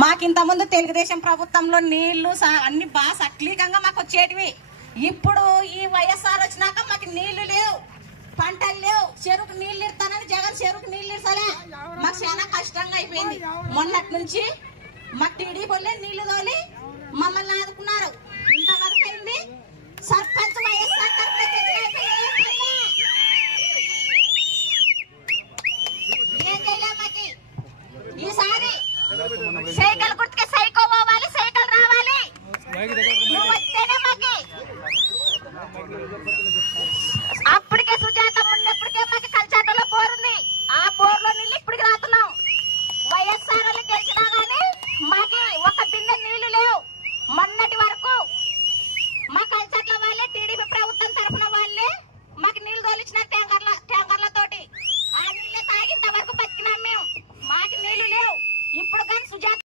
మాకింత ముందు తెలుగుదేశం ప్రభుత్వంలో నీళ్లు అన్ని బాగా సక్లీకంగా మాకు వచ్చేటివి. ఇప్పుడు ఈ వైఎస్ఆర్ వచ్చినాక మాకు నీళ్లు లేవు, పంటలు లేవు. చెరుకు నీళ్లు ఇస్తానని జగన్ చెరుకు నీళ్లు ఇస్తాలే. మాకు చాలా కష్టంగా అయిపోయింది. మొన్నటి నుంచి మాకు టీడీపీలే నీళ్లు తోలి మమ్మల్ని ఆదుకున్నారు. ఇంతవరకు అయింది. సర్పంచ్ వైఎస్ఆర్ ఏం చేయలే. మాకి ఈసారి సైకిల్ గుర్తుకే సైకో పోవాలి, సైకిల్ రావాలి.